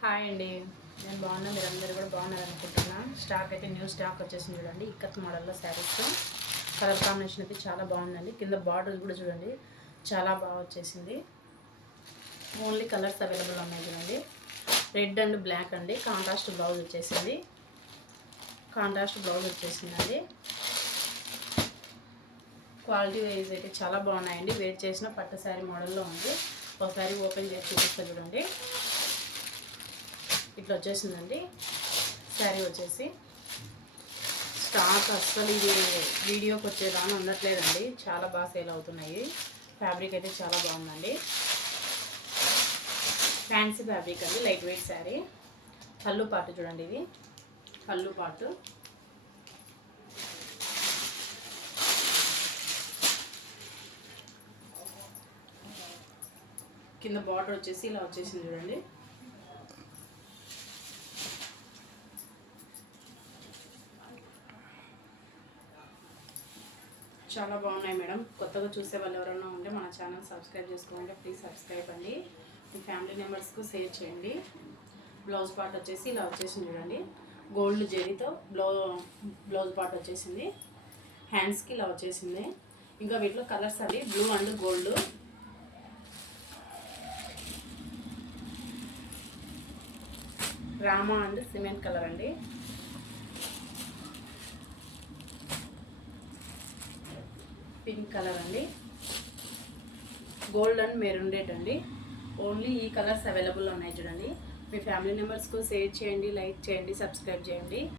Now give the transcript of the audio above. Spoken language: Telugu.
హాయ్ అండి, నేను బాగున్నా. మీరందరూ కూడా బాగున్నారనుకుంటున్నాను. స్టాక్ అయితే న్యూ స్టాక్ వచ్చేసింది చూడండి. ఇక్కత్ మోడల్లో శారీస్ కలర్ కాంబినేషన్ అయితే చాలా బాగుందండి. కింద బార్డర్ కూడా చూడండి, చాలా బాగా వచ్చేసింది. ఓన్లీ కలర్స్ అవైలబుల్ ఉన్నాయి చూడండి. రెడ్ అండ్ బ్లాక్ అండి. కాంట్రాస్ట్ బ్లౌజ్ వచ్చేసింది. క్వాలిటీ వైజ్ అయితే చాలా బాగున్నాయండి. వేర్ చేసిన పట్టు శారీ మోడల్లో ఉంది. ఒకసారి ఓపెన్ చేసి చూపిస్తా చూడండి. ఇట్లా వచ్చేసిందండి శారీ. వచ్చేసి స్టాక్ అస్సలు ఇది వీడియోకి వచ్చేదాని ఉండట్లేదండి. చాలా బాగా సేల్ అవుతున్నాయి. ఫ్యాబ్రిక్ అయితే చాలా బాగుందండి. ఫ్యాన్సీ ఫ్యాబ్రిక్ అండి, లైట్ వెయిట్ శారీ. పళ్ళు పాటు చూడండి, ఇది పళ్ళు పాటు. కింద బార్డర్ వచ్చేసి ఇలా వచ్చేసింది చూడండి. చాలా బాగున్నాయి మేడం. కొత్తగా చూసే వాళ్ళు ఎవరైనా ఉంటే మన ఛానల్ సబ్స్క్రైబ్ చేసుకోండి. ప్లీజ్ సబ్స్క్రైబ్ అండి. మీ ఫ్యామిలీ మెంబర్స్కు షేర్ చేయండి. బ్లౌజ్ పార్ట్ వచ్చేసి ఇలా వచ్చేసింది చూడండి. గోల్డ్ జెరీతో బ్లౌజ్ పార్ట్ వచ్చేసింది. హ్యాండ్స్కి ఇలా వచ్చేసింది. ఇంకా వీటిలో కలర్స్ అవి blue and gold. Rama and cement colour అండి. పింక్ కలర్ అండి. గోల్డ్ అండ్ మెరూన్ రెడ్ అండి. ఓన్లీ ఈ కలర్స్ అవైలబుల్ ఉన్నాయి చూడండి. మీ ఫ్యామిలీ మెంబర్స్కు షేర్ చేయండి, లైక్ చేయండి, సబ్స్క్రైబ్ చేయండి.